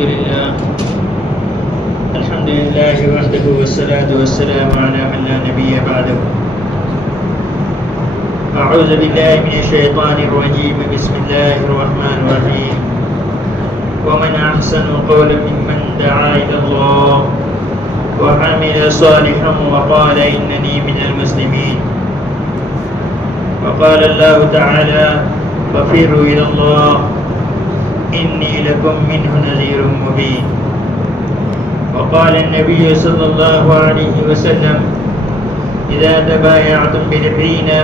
الحمد لله وحده والصلاة والسلام على من لا نبي بعده. أعوذ بالله من الشيطان الرجيم. بسم الله الرحمن الرحيم. ومن أحسن قولا ممن دعا إلى الله وعمل صالحا وقال إنني من المسلمين. وقال الله تعالى ففروا إلى الله إني لكم منه نذير مبين. وقال النبي صلى الله عليه وسلم إذا تبايعتم بالعينة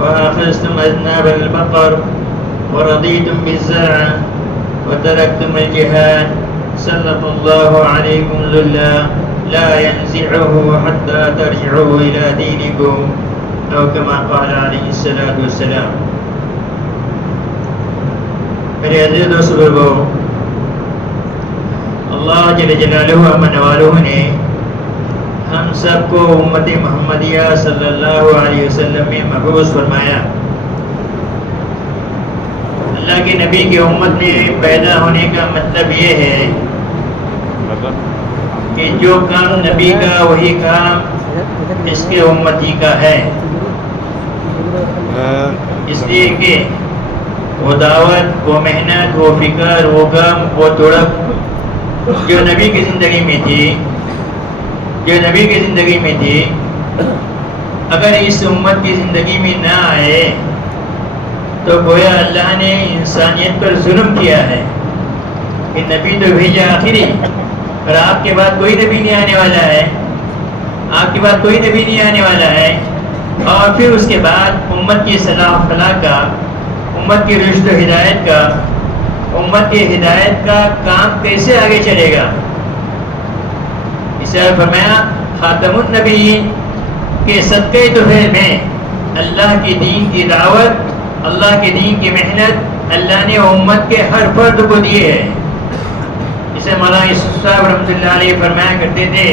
وأخذتم أذناب البقر ورضيتم بالزرع وتركتم الجهاد سلط الله عليكم ذلا لا ينزعه حتى ترجعوا إلى دينكم أو كما قال عليه الصلاة والسلام. میرے عزیز دوست بزرگوں، اللہ جل جلالہ امن والوں نے ہم سب کو امت محمدیہ صلی اللہ علیہ وسلم میں مبعوث فرمایا. اللہ کے نبی کی امت میں پیدا ہونے کا مطلب یہ ہے کہ جو کام نبی کا وہی کام اس کے امتی کا ہے. اس لیے کہ وہ دعوت، وہ محنت، وہ فکر، وہ غم، وہ تڑپ جو نبی کی زندگی میں تھی، اگر اس امت کی زندگی میں نہ آئے تو گویا اللہ نے انسانیت پر ظلم کیا ہے کہ نبی تو بھیجا آخری، اور آپ کے بعد کوئی نبی نہیں آنے والا ہے. اور پھر اس کے بعد امت کی صلاح و فلاح کا، امت کی رشد و ہدایت کا، امت کی ہدایت کا کام کیسے آگے چلے گا؟ اسے فرمایا خاتم النبیین کے صدقے طفیل میں اللہ کے دین کی دعوت، اللہ کے دین کی محنت اللہ نے امت کے ہر فرد کو دیے ہے. اسے مولانا یوسف صاحب رحمۃ اللہ علیہ فرمایا کرتے تھے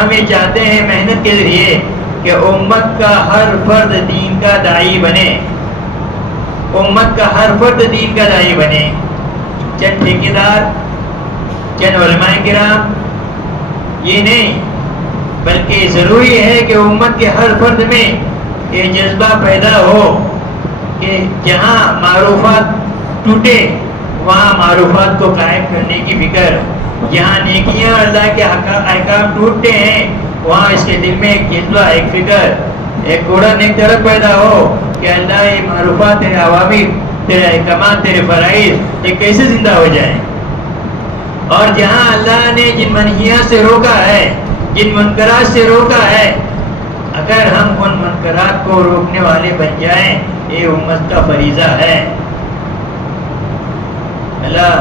ہم یہ چاہتے ہیں محنت کے ذریعے کہ امت کا ہر فرد دین کا داعی بنے، امت کا ہر فرد دین کا داعی بنے. چند ٹھیکیدار، چند علماء کرام یہ نہیں، بلکہ ضروری ہے کہ امت کے ہر فرد میں یہ جذبہ پیدا ہو کہ جہاں معروفات ٹوٹے وہاں معروفات کو قائم کرنے کی فکر، جہاں نیکیاں اللہ کے احکام ٹوٹتے ہیں وہاں اس کے دل میں ایک جذبہ، ایک فکر، ایک گوڑن، ایک طرف پیدا ہو کہ اللہ یہ معروفات، تیرے عوامر، تیرے احکامات، تیرے فرائض یہ کیسے زندہ ہو جائیں. اور جہاں اللہ نے جن منہیات سے روکا ہے، جن منکرات سے روکا ہے، اگر ہم ان منکرات کو روکنے والے بن جائیں یہ امت کا فریضہ ہے. اللہ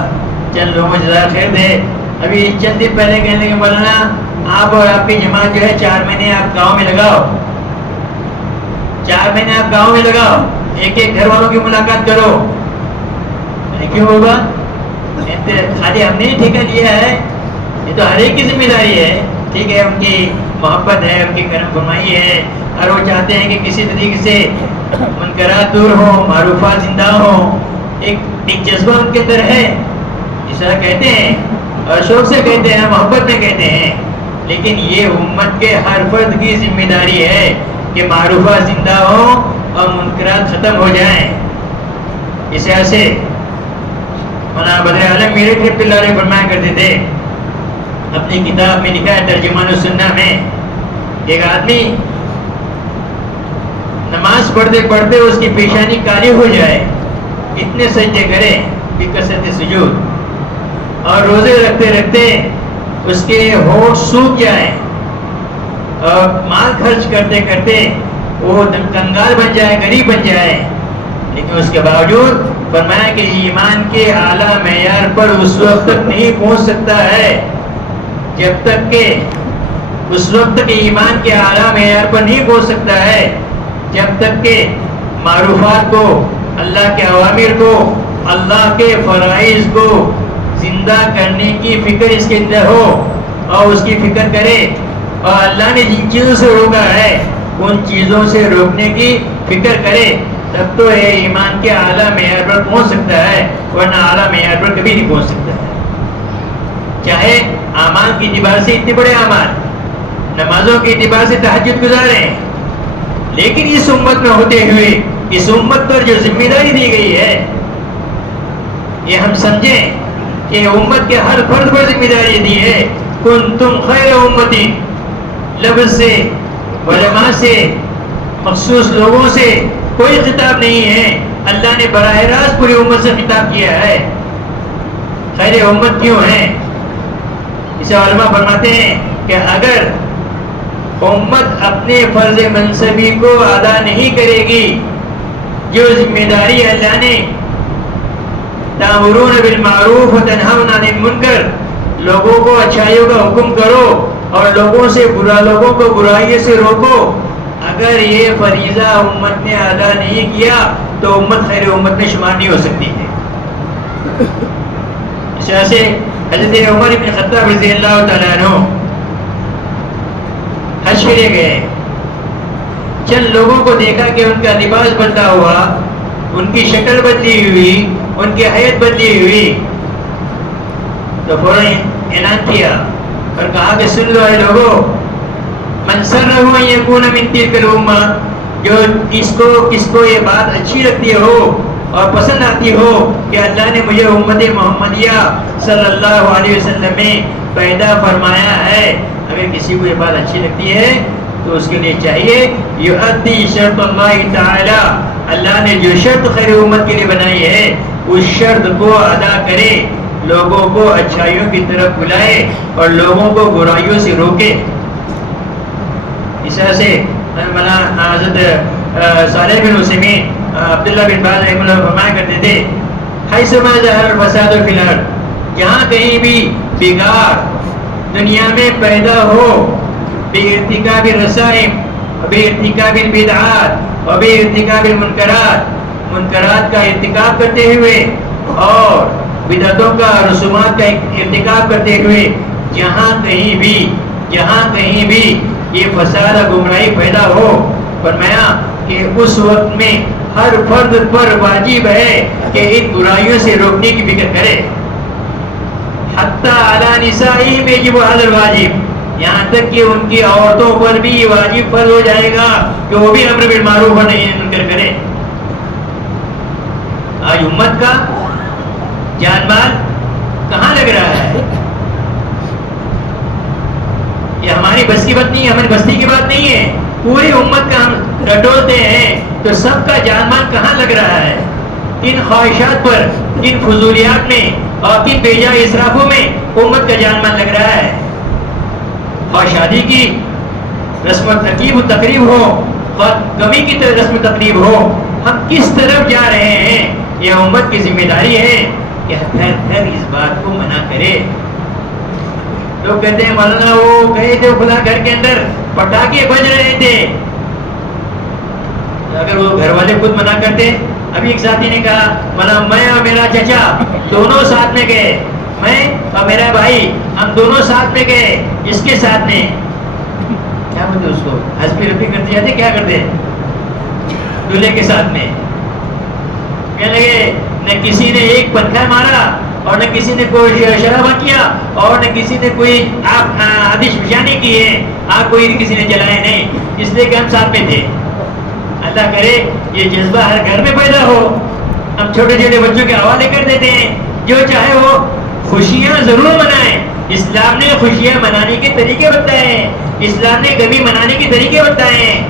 چند لوگوں کو جزائے خیر دے. ابھی چند دن پہلے کہنے کے مولانا آپ اور آپ کی جماعت جو ہے 4 مہینے آپ گاؤں میں لگاؤ، 4 مہینے آپ گاؤں میں لگاؤ، ایک ایک گھر والوں کی ملاقات کرو. کیوں ہوگا؟ خالی ہم نے ہی ٹھیکہ لیا ہے، یہ تو ہر ایک کی ذمہ داری ہے. ٹھیک ہے، ان کی محبت ہے، ان کی کرم فرمائی ہے، اور وہ چاہتے ہیں کہ کسی طریقے سے منکرات دور ہوں، معروفات زندہ ہوں. ایک جذبہ ان کے اندر ہے، اس طرح کہتے ہیں اور شوق سے کہتے ہیں، محبت میں کہتے ہیں. لیکن یہ امت کے ہر فرد کی ذمہ داری ہے کہ معروفات زندہ ہوں اور منکرات ختم ہو جائیں. اس طرح سے مولانا بدر عالم میرے رحمۃ اللہ علیہ فرمایا کرتے تھے، اپنی کتاب میں لکھا ہے ترجمان السنہ میں، ایک آدمی نماز پڑھتے پڑھتے اس کی پیشانی کالی ہو جائے، اتنے سجدے کرے بکثرت سجود، اور روزے رکھتے رکھتے اس کے ہونٹ سوکھ جائیں اور مال خرچ کرتے کرتے وہ کنگال بن جائے، غریب بن جائے، لیکن اس کے باوجود فرمایا کہ ایمان کے اعلیٰ معیار پر اس وقت تک نہیں پہنچ سکتا ہے جب تک کہ اس وقت تک ایمان کے اعلیٰ معیار پر نہیں پہنچ سکتا ہے جب تک کہ معروفات کو، اللہ کے اوامر کو، اللہ کے فرائض کو زندہ کرنے کی فکر اس کے اندر ہو اور اس کی فکر کرے، اور اللہ نے جن چیزوں سے روکا ہے ان چیزوں سے روکنے کی فکر کرے، تب تو یہ ایمان کے اعلیٰ معیار پر پہنچ سکتا ہے، ورنہ اعلیٰ معیار پر کبھی نہیں پہنچ سکتا ہے. چاہے اعمال کے اعتبار سے اتنے بڑے اعمال، نمازوں کے اعتبار سے تہجد گزاریں، لیکن اس امت میں ہوتے ہوئے اس امت پر جو ذمہ داری دی گئی ہے، یہ ہم سمجھیں کہ امت کے ہر فرد پر ذمہ داری دی ہے۔ کنتم خیر امتی، لفظ سے، علماء سے، مخصوص لوگوں سے کوئی خطاب نہیں ہے، اللہ نے براہ راست پوری امت سے خطاب کیا ہے۔ خیر امت کیوں ہے؟ اسے علماء فرماتے ہیں کہ اگر امت اپنے فرض منصبی کو ادا نہیں کرے گی، جو ذمہ داری اللہ نے تأمرون بالمعروف وتنہون عن المنکر، لوگوں کو اچھائیوں کا حکم کرو اور لوگوں کو برائیوں سے روکو، اگر یہ فریضہ امت نے ادا نہیں کیا تو امت خیر امت میں شمار نہیں ہو سکتی ہے۔ اس وجہ سے حضرت عمر بن خطاب رضی اللہ تعالیٰ عنہ حج کے لیے گئے، چند لوگوں کو دیکھا کہ ان کا لباس بدلا ہوا، ان کی شکل بدلی ہوئی، ان کی حیت بدلی ہوئی، تو فوراً اعلان کیا اور کہا کہ سن لو اے لوگوں، من سرہ ان یکون من تلک الامہ، جو کس کو یہ بات اچھی لگتی ہو اور پسند آتی ہو کہ اللہ نے مجھے امت محمدیہ صلی اللہ علیہ وسلم میں پیدا فرمایا ہے، اگر کسی کو یہ بات اچھی لگتی ہے تو اس کے لیے چاہیے یؤدی شرط اللہ تعالی، اللہ نے جو شرط خیر امت کے لیے بنائی ہے اس شرط کو ادا کرے، لوگوں کو اچھائیوں کی طرف بلائے اور لوگوں کو برائیوں سے روکے۔ اس طرح سے حضرت صالح بن عثیمین، عبداللہ بن باز رحمہ اللہ فرمایا کرتے تھے، حیثما ظہر الفساد فی الارض، جہاں کہیں بھی بگاڑ دنیا میں پیدا ہو، بارتکاب الرسائم وبارتکاب البدعات وبارتکاب المنکرات، منکرات کا ارتکاب کرتے ہوئے اور بدعتوں کا رسومات کا ارتکاب کرتے ہوئے جہاں کہیں بھی یہ فساد و گمراہی پیدا ہو، فرمایا کہ اس وقت میں ہر فرد پر واجب ہے کہ ان برائیوں سے روکنے کی فکر کرے۔ حتی علی نسائہم یجب ھذا الواجب، یہاں تک کہ ان کی عورتوں پر بھی یہ واجب فرض ہو جائے گا کہ وہ بھی امر بالمعروف و نہی عن المنکر کرے۔ آج امت کا جان مال کہاں لگ رہا ہے؟ یہ ہماری بس کی بات نہیں ہے، ہماری بستی کی بات نہیں ہے، پوری امت کا ہم رٹوتے ہیں تو سب کا جان مال کہاں لگ رہا ہے؟ ان خواہشات پر، ان فضولیات میں اور ان بے جا اسرافوں میں امت کا جان مال لگ رہا ہے۔ اور شادی کی رسم و تقریب ہو، غمی کی رسم و تقریب ہو، ہم کس طرف جا رہے ہیں؟ یہ امت کی ذمہ داری ہے کہ ہر اس بات کو منع کرے۔ لوگ کہتے ہیں مولانا وہ گئے تھے خدا گھر کے اندر پٹاخے بج رہے تھے، اگر وہ گھر والے خود منع کرتے، ابھی ایک ساتھی نے کہا مولانا میں اور میرا چچا دونوں ساتھ میں گئے، میں اور میرا بھائی ہم دونوں ساتھ میں گئے، اس کے ساتھ میں کیا بولتے اس کو حسبی ربی کرتے جاتے، کیا کرتے دولہے کے ساتھ میں، کہنے لگے نہ کسی نے ایک پتھر مارا اور نہ کسی نے کوئی شرابہ کیا اور نہ کسی نے کوئی آتش فشانی کی ہے، آگ کوئی کسی نے جلائے نہیں، اس لیے کہ ہم ساتھ میں تھے۔ اللہ کرے یہ جذبہ ہر گھر میں پیدا ہو۔ ہم چھوٹے چھوٹے بچوں کے حوالے کر دیتے ہیں، جو چاہے وہ خوشیاں ضرور منائیں، اسلام نے خوشیاں منانے کے طریقے بتائے ہیں، اسلام نے غمی منانے کے طریقے بتائے ہیں۔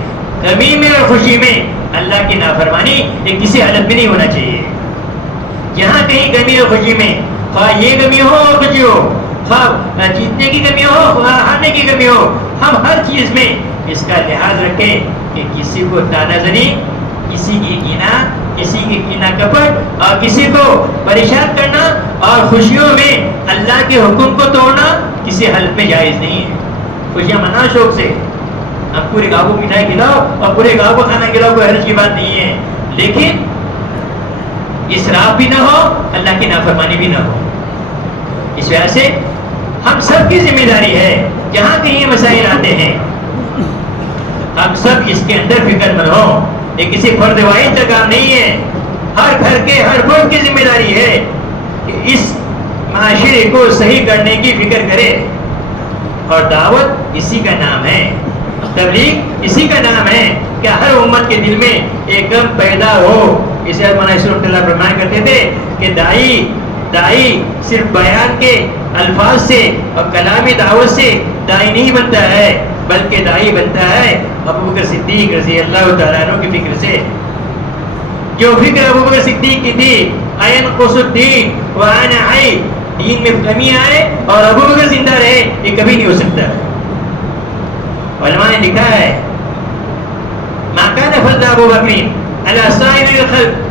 غمی میں اور خوشی میں اللہ کی نافرمانی یہ کسی حالت میں نہیں ہونا چاہیے۔ جہاں کہیں غمی اور خوشی میں، خواہ یہ غمی ہو اور خوشی ہو، خواہ جیتنے کی غمی ہو خواہ ہارنے کی غمی ہو، ہم ہر چیز میں اس کا لحاظ رکھیں کہ کسی کو تانا زنی، کسی کی کینہ کپٹ اور کسی کو پریشان کرنا اور خوشیوں میں اللہ کے حکم کو توڑنا کسی حالت میں جائز نہیں ہے۔ خوشیاں مناؤ شوق سے، اب پورے گاؤں کو مٹھائی کھلاؤ اور پورے گاؤں کو کھانا کھلاؤ، کوئی حرج کی بات نہیں ہے، لیکن اسراف بھی نہ ہو، اللہ کی نافرمانی بھی نہ ہو۔ اس وجہ سے ہم سب کی ذمہ داری ہے، جہاں کہیں یہ مسائل آتے ہیں ہم سب اس کے اندر فکر مند ہوں۔ یہ کسی فرد واحد کا کام نہیں ہے، ہر گھر کے ہر فرد کی ذمہ داری ہے کہ اس معاشرے کو صحیح کرنے کی فکر کرے. اور دعوت اسی کا نام ہے, تبلیغ اسی کا نام ہے کہ ہر امت کے دل میں ایک غم پیدا ہو. اسے مولانا رحمۃ اللہ فرمایا کرتے تھے کہ دائی صرف بیان کے الفاظ سے اور کلامی دعوت سے دائی نہیں بنتا ہے, بلکہ دائی بنتا ہے ابو بکر صدیق رضی اللہ تعالیٰ عنہ کی فکر سے. جو فکر ابو بکر صدیق کی تھی, اینقص الدین وانا حی, دین میں کمی آئے اور ابو بکر زندہ رہے, یہ کبھی نہیں ہو سکتا. علماء نے لکھا ہے ما کان فضل ابو بکر علی سائر الخلق,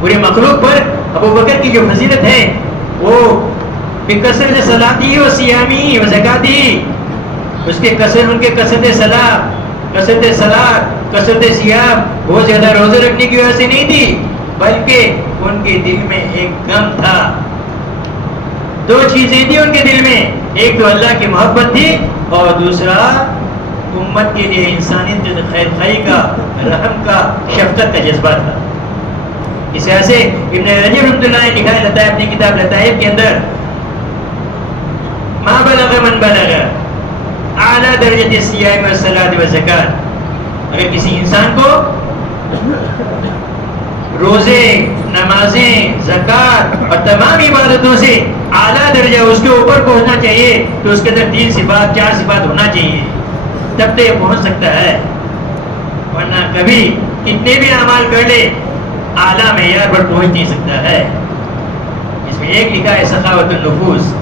پورے مخلوق پر ابو بکر کی جو فضیلت ہے وہ بکثرت صلاتی و صیامی و زکاتی, اس کے ان کے کثرت صلاۃ کثرت صیام, بہت زیادہ روزے رکھنے کی وجہ سے نہیں تھی, بلکہ ان کے دل میں ایک غم تھا. دو چیزیں تھی ان کے دل میں, ایک تو اللہ کی محبت تھی اور دوسرا امت کے لیے انسانیت کے خیر خواہی کا, رحم کا, شفقت کا جذبہ تھا. اس وجہ سے ابن رجب رحمۃ اللہ نے لکھا ہے لطائف اپنی کتاب لطائف کے اندر, ما بلغ من بلغ اعلیٰ درجۃ الصیام والصلاۃ والزکات, اگر کسی انسان کو روزے, نمازیں, زکات اور تمام عبادتوں سے اعلیٰ درجہ اس کے اوپر پہنچنا چاہیے تو اس کے اندر 3 صفات 4 صفات ہونا چاہیے, تب تو یہ پہنچ سکتا ہے. ورنہ کبھی کتنے بھی اعمال کر لے اعلیٰ معیار پر پہنچ نہیں سکتا ہے. اس میں ایک لکھا ہے سخاوت النفوس,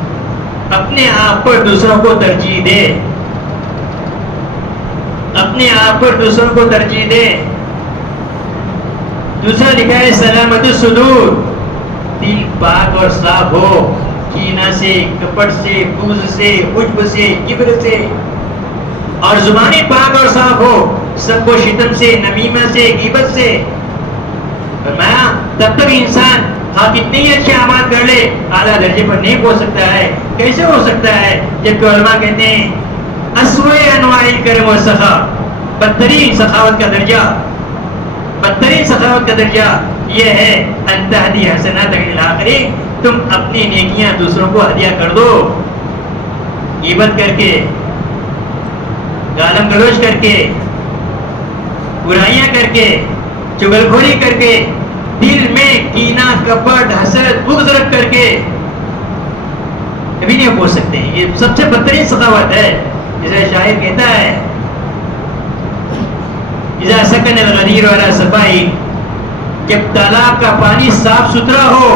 اپنے آپ پر دوسروں کو ترجیح دے, اپنے آپ پر دوسروں کو ترجیح دے. دوسرا لکھا ہے سلامت الصدور, دل پاک اور صاف ہو, کینہ سے, کپٹ سے, بغض سے, عجب سے, کبر سے, اور زبانیں پاک اور صاف ہو, سب کو شتم سے, نمیمہ سے, غیبت سے. فرمایا تب تک انسان کتنے ہی اچھے اعمال کر لے اعلیٰ درجے پر نہیں پہنچ سکتا ہے. کیسے ہو سکتا ہے جبکہ علماء کہتے ہیں اسوأ انواع الکرم والسخا, بدترین سخاوت کا درجہ یہ ہے ان تہدی حسناتک للآخرین, تم اپنی نیکیاں دوسروں کو ہدیہ کر دو. غیبت کر کے, گالم گلوچ کر کے, برائیاں کر کے, چغلخوری کر کے, دل میں کینہ, کپٹ, حسد, بغض رکھ کر کے کبھی نہیں پہنچ سکتے ہیں. یہ سب سے بدترین سخاوت ہے. جسے شاعر کہتا ہے اذا سکن الغدیر علی صفائی, جب تالاب کا پانی صاف ستھرا ہو,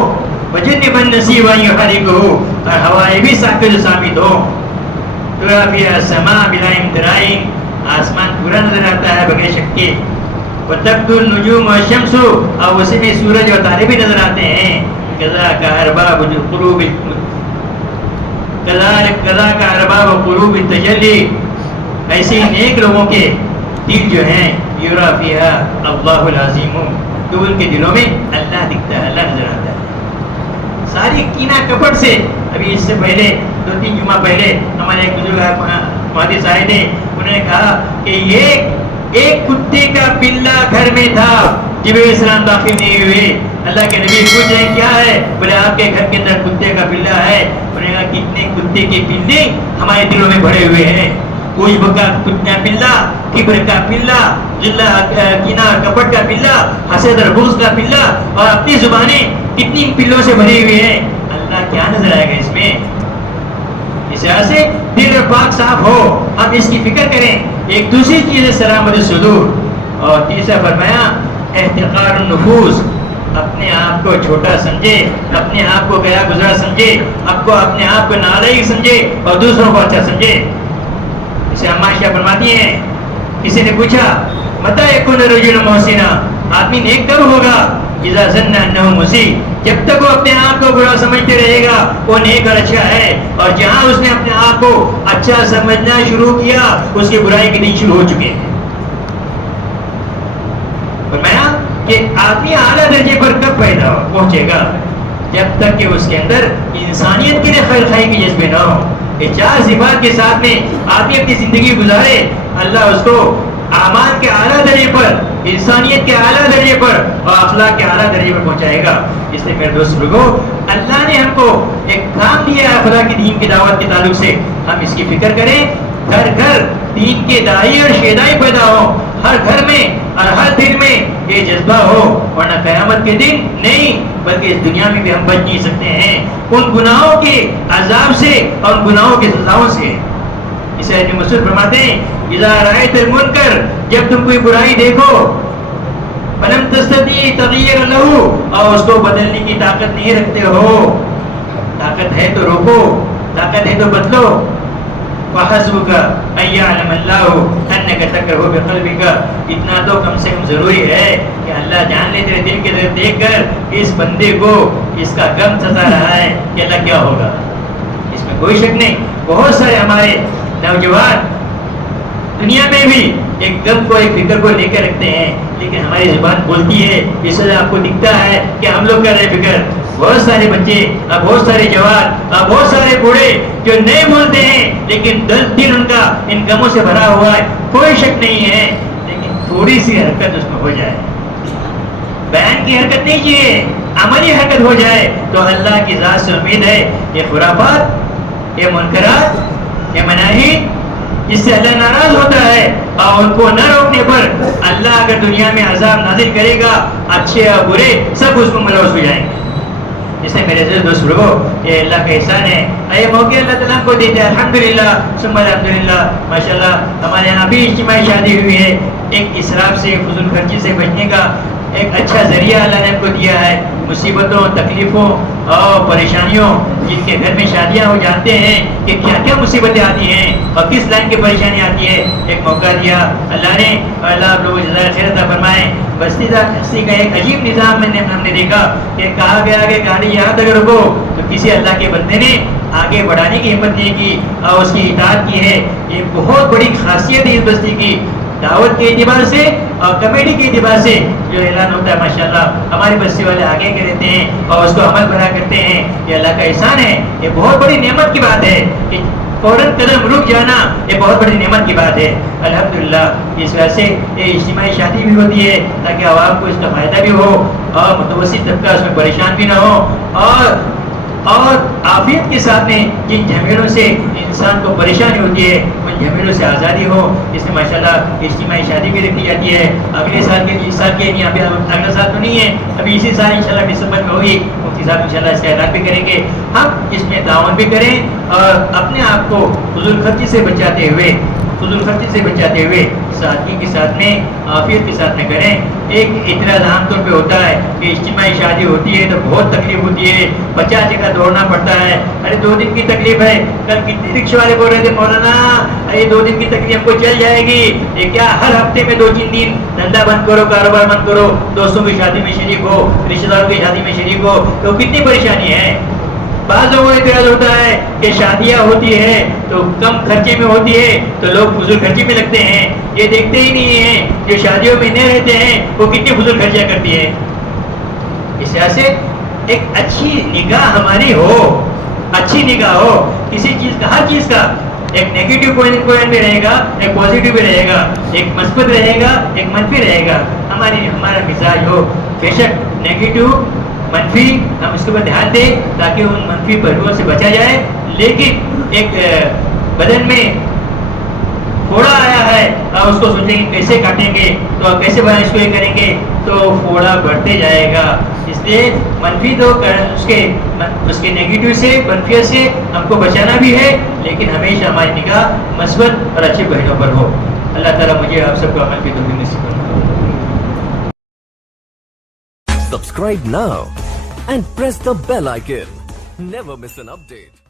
وجنب النسیب ان یحرک ہو, اور ہوائیں بھی ساکت ثابت ہو, ترا فیہا السماء بلا امتراء, آسمان پورا نظر آتا ہے بغیر شک کے, وتبدو النجوم والشمس, اور اسی میں سورج اور تارے بھی نظر آتے ہیں. کذاک ارباب القلوب, کذاک ارباب قلوب التجلی, ایسے نیک لوگوں کے دل جو ہیں یرا فیہا اللہ العظیم, تو ان کے دلوں میں اللہ دکھتا ہے, اللہ نظر آتا ہے. ساری کینہ کپٹ سے. ابھی اس سے پہلے 2-3 جمعہ پہلے ہمارے ایک بزرگ محدث آئے تھے, انہوں نے کہا کہ یہ ایک کتے کا پلہ گھر میں تھا, جبرائیل السلام داخل نہیں ہوئے. اللہ کے نبی پوچھ رہے کیا ہے, بولے آپ کے گھر کے اندر کتے کا پلہ ہے. انہوں نے کہا کتنے کتے کے پلے ہمارے دلوں میں بھرے ہوئے ہیں. عجب کا پلہ, کبر کا پلہ, کینہ کپٹ کا پلہ, حسد اور بغض کا پلہ, اور اپنی زبانیں کتنی پلوں سے بھری ہوئی ہیں. اللہ کیا نظر آئے گا اس میں؟ اس وجہ سے دل پاک صاف ہو, ہم اس کی فکر کریں. ایک دوسری چیز ہے سلامت الصدور, اور تیسرا فرمایا احتقار النفوس, اپنے آپ کو چھوٹا سمجھے, اپنے آپ کو گیا گزرا سمجھے, اپنے آپ کو نالائق سمجھے اور دوسروں کو اچھا سمجھے. اسے اما عائشہ فرماتی ہیں, کسی نے پوچھا متى يكون الرجل محسنا, آدمی نیک کب ہوگا؟ اذا ظن انه مسیء, جب تک وہ اپنے آپ کو برا سمجھتے رہے گا وہ نیک اور اچھا ہے, اور جہاں اس نے اپنے آپ کو اچھا سمجھنا شروع کیا اس کی برائی کے دن شروع ہو چکے ہیں. فرمایا کہ آدمی اعلیٰ درجے پر کب پیدا پہنچے گا؟ جب تک کہ اس کے اندر انسانیت کے لیے خیر خواہی کے جذبے نہ ہو. یہ 4 صفات کے ساتھ میں آدمی اپنی زندگی گزارے, اللہ اس کو اعمال کے اعلیٰ درجے پر, انسانیت کے اعلیٰ درجے پر اور اخلاق کے اعلیٰ درجے پر پہنچائے گا. اس لیے میرے دوست لوگوں, اللہ نے ہم کو ایک کام دیا ہے خدا کی دین کی دعوت کے تعلق سے، ہم اس کی فکر کریں، گھر گھر دین کے داعی اور شیدائی پیدا ہو، ہر گھر میں اور ہر دل میں یہ جذبہ ہو، ورنہ قیامت کے دن نہیں بلکہ اس دنیا میں بھی ہم بچ نہیں سکتے ہیں ان گناہوں کے عذاب سے اور ان گناہوں کی سزاؤں سے۔ اسے ابن مسعود فرماتے ہیں اذا رأیت المنکر، جب تم کوئی برائی دیکھو، فلم تستطیع تغیر لہ، اور اس کو بدلنے کی طاقت نہیں رکھتے ہو، طاقت ہے تو روکو، طاقت ہے تو بدلو، فحسبک ان یعلم اللہ انک تکرہ بقلبک، اتنا تو کم سے کم ضروری ہے کہ اللہ جان لے تیرے دل کے اندر دیکھ کر کہ اس بندے کو اس کا غم ستا رہا ہے کہ اللہ کیا ہوگا، اس میں کوئی شک نہیں۔ بہت سارے ہمارے نوجوان دنیا میں بھی ایک غم کو، ایک فکر کو لے کر رکھتے ہیں، لیکن ہماری زبان بولتی ہے، اس سے آپ کو دکھتا ہے کہ ہم لوگ کر رہے فکر۔ بہت سارے بچے اور بہت سارے جوان اور بہت سارے بوڑھے جو نہیں بولتے ہیں لیکن دل ان کا ان غموں سے بھرا ہوا ہے، کوئی شک نہیں ہے، لیکن تھوڑی سی حرکت اس میں ہو جائے، بیان کی حرکت نہیں چاہیے، عملی حرکت ہو جائے تو اللہ کی ذات سے امید ہے یہ خرافات، یہ منکرات، یہ مناہی، جس سے اللہ ناراض ہوتا ہے اور ان کو نہ روکنے پر اللہ اگر دنیا میں عذاب نازل کرے گا، اچھے اور برے سب اس کو ملوث ہو جائیں گے۔ جسے میرے عزیز دوست لوگوں، یہ اللہ کا احسان ہے، یہ موقع اللہ تعالیٰ کو دیتے ہیں، الحمدللہ ثم الحمدللہ۔ ماشاءاللہ ہمارے یہاں بھی اجتماعی شادی ہوئی ہے، ایک اسراف سے، فضول خرچی سے بچنے کا ایک اچھا ذریعہ اللہ نے ہم کو دیا ہے۔ مصیبتوں، تکلیفوں اور پریشانیوں، جن کے گھر میں شادیاں ہو، جانتے ہیں کہ کیا کیا مصیبتیں آتی ہیں اور کس لائن کی پریشانی آتی ہے، ایک موقع دیا اللہ نے، اور اللہ آپ لوگوں کو جزائے خیر عطا فرمائے۔ بستی کا ایک عجیب نظام ہم نے دیکھا کہ کہا گیا کہ گاڑی یہاں تک رکو، تو کسی اللہ کے بندے نے آگے بڑھانے کی ہمت نہیں کی اور اس کی اطاعت کی ہے۔ یہ بہت بڑی خاصیت ہے اس بستی کی، دعوت کے اعتبار سے اور کمیٹی کے اعتبار سے جو اعلان ہوتا ہے ماشاءاللہ ہمارے بستی والے آگے کے رہتے ہیں اور اس کو عمل بھرا کرتے ہیں۔ یہ اللہ کا احسان ہے، یہ بہت بڑی نعمت کی بات ہے کہ فوراً قدم رک جانا یہ بہت بڑی نعمت کی بات ہے الحمدللہ۔ اس وجہ سے یہ اجتماعی شادی بھی ہوتی ہے تاکہ عوام کو اس کا فائدہ بھی ہو اور متوسط طبقہ اس میں پریشان بھی نہ ہو، اور عافیت کے ساتھ میں جن جھمیلوں سے انسان کو پریشانی ہوتی ہے ان جھمیلوں سے آزادی ہو۔ اس میں ماشاءاللہ اجتماعی شادی بھی رکھی جاتی ہے، اگلے سال کے، اس سال کے نہیں، ابھی اگلا سال تو نہیں ہے، ابھی اسی سال انشاءاللہ دسمبر میں ہوگی، مفتی صاحب انشاءاللہ اس کا اعلان بھی کریں گے۔ ہم اس میں تعاون بھی کریں اور اپنے آپ کو فضول خرچی سے بچاتے ہوئے سادگی کے ساتھ میں، عافیت کے ساتھ میں کریں۔ ایک اعتراض عام طور پہ ہوتا ہے کہ اجتماعی شادی ہوتی ہے تو بہت تکلیف ہوتی ہے، 50 جگہ دوڑنا پڑتا ہے، ارے 2 دن کی تکلیف ہے، کل کتنے رکشے والے بول رہے تھے مولانا یہ 2 دن کی تکلیف کو چل جائے گی، یہ کیا ہر ہفتے میں 2-3 دن دھندا بند کرو، کاروبار بند کرو، دوستوں کی شادی میں شریک ہو، رشتہ داروں کی شادی میں شریک ہو، تو کتنی پریشانی ہے۔ بعض لوگوں کو اعتراض ہوتا ہے کہ شادیاں ہوتی ہے تو کم خرچے میں ہوتی ہے تو لوگ فضول خرچی میں لگتے ہیں، یہ دیکھتے ہی نہیں ہیں جو شادیوں میں نہیں رہتے ہیں وہ کتنی فضول خرچیاں کرتی ہیں۔ اس وجہ سے ایک اچھی نگاہ ہماری ہو، اچھی نگاہ ہو کسی چیز کا، ہر چیز کا ایک نیگیٹو پوائنٹ بھی رہے گا، ایک پازیٹیو بھی رہے گا، ایک مثبت رہے گا، ایک منفی رہے گا۔ ہمارا مزاج ہو، بے شک نیگیٹو، منفی، ہم اس کے اوپر دھیان دیں تاکہ ان منفی پہلوؤں سے بچا جائے، لیکن ایک بدن میں پھوڑا آیا ہے اور اس کو سوچیں گے کیسے کاٹیں گے، تو کیسے اس کو یہ کریں گے تو پھوڑا بڑھتے جائے گا۔ اس لیے منفی تو اس کے نیگیٹو سے، منفیت سے ہم کو بچانا بھی ہے، لیکن ہمیشہ ہماری نگاہ مثبت اور اچھے پہلوؤں پر ہو۔ اللہ تعالیٰ مجھے آپ سب کو عمل کی توفیق نصیب فرمائے۔ Subscribe now and press the bell icon. Never miss an update.